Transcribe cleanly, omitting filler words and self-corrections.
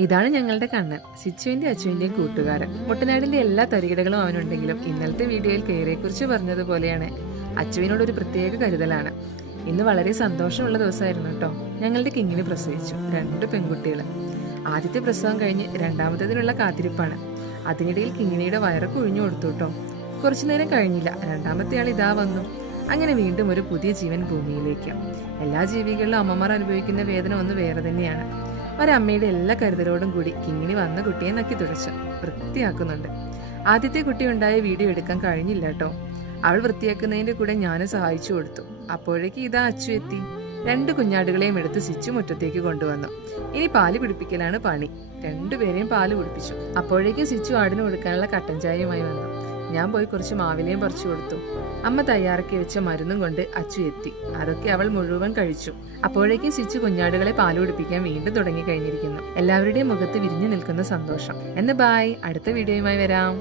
ഇതാണ് ഞങ്ങളുടെ കണ്ണൻ, സിച്ചുവിന്റെ അച്ചുവിന്റെയും കൂട്ടുകാരൻ. മുട്ടനാടിന്റെ എല്ലാ തരികിടകളും അവനുണ്ടെങ്കിലും ഇന്നലത്തെ വീഡിയോയിൽ കേരയെക്കുറിച്ച് പറഞ്ഞതുപോലെയാണ് അച്ചുവിനോട് ഒരു പ്രത്യേക കരുതലാണ്. ഇന്ന് വളരെ സന്തോഷമുള്ള ദിവസമായിരുന്നു കേട്ടോ. ഞങ്ങളുടെ കിങ്ങിണി പ്രസവിച്ചു 2 പെൺകുട്ടികൾ. ആദ്യത്തെ പ്രസവം കഴിഞ്ഞ് രണ്ടാമത്തേതിനുള്ള കാത്തിരിപ്പാണ്. അതിനിടയിൽ കിങ്ങിണിയുടെ വയറ് കുഴിഞ്ഞു കൊടുത്തു കേട്ടോ. കുറച്ചു നേരം കഴിഞ്ഞില്ല, രണ്ടാമത്തെ ആൾ ഇതാ വന്നു. അങ്ങനെ വീണ്ടും ഒരു പുതിയ ജീവൻ ഭൂമിയിലേക്ക്. എല്ലാ ജീവികളിലും അമ്മമാർ അനുഭവിക്കുന്ന വേദന ഒന്ന് വേറെ തന്നെയാണ്. ഒരമ്മയുടെ എല്ലാ കരുതലോടും കൂടി കിങ്ങിണി വന്ന കുട്ടിയെ നക്കി തുടച്ച് വൃത്തിയാക്കുന്നുണ്ട്. ആദ്യത്തെ കുട്ടി ഉണ്ടായ വീഡിയോ എടുക്കാൻ കഴിഞ്ഞില്ല കേട്ടോ. അവൾ വൃത്തിയാക്കുന്നതിന്റെ കൂടെ ഞാനും സഹായിച്ചു കൊടുത്തു. അപ്പോഴേക്ക് ഇതാ അച്ചു എത്തി. 2 കുഞ്ഞാടുകളെയും എടുത്ത് സിച്ചു മുറ്റത്തേക്ക് കൊണ്ടുവന്നു. ഇനി പാല് കുടിപ്പിക്കലാണ് പണി. 2 പേരെയും പാല് കുടിപ്പിച്ചു. അപ്പോഴേക്കും സിച്ചു ആടിന് കൊടുക്കാനുള്ള കട്ടൻ ചായയുമായി വന്നു. ഞാൻ പോയി കുറച്ച് മാവിലയും പറിച്ചു കൊടുത്തു. അമ്മ തയ്യാറാക്കി വെച്ച മരുന്നും കൊണ്ട് അച്ചു എത്തി. അതൊക്കെ അവൾ മുഴുവൻ കഴിച്ചു. അപ്പോഴേക്കും സിച്ചു കുഞ്ഞാടുകളെ പാല് കുടിപ്പിക്കാൻ വീണ്ടും തുടങ്ങി കഴിഞ്ഞിരിക്കുന്നു. എല്ലാവരുടെയും മുഖത്ത് വിരിഞ്ഞു നിൽക്കുന്ന സന്തോഷം. ബൈ, അടുത്ത വീഡിയോയുമായി വരാം.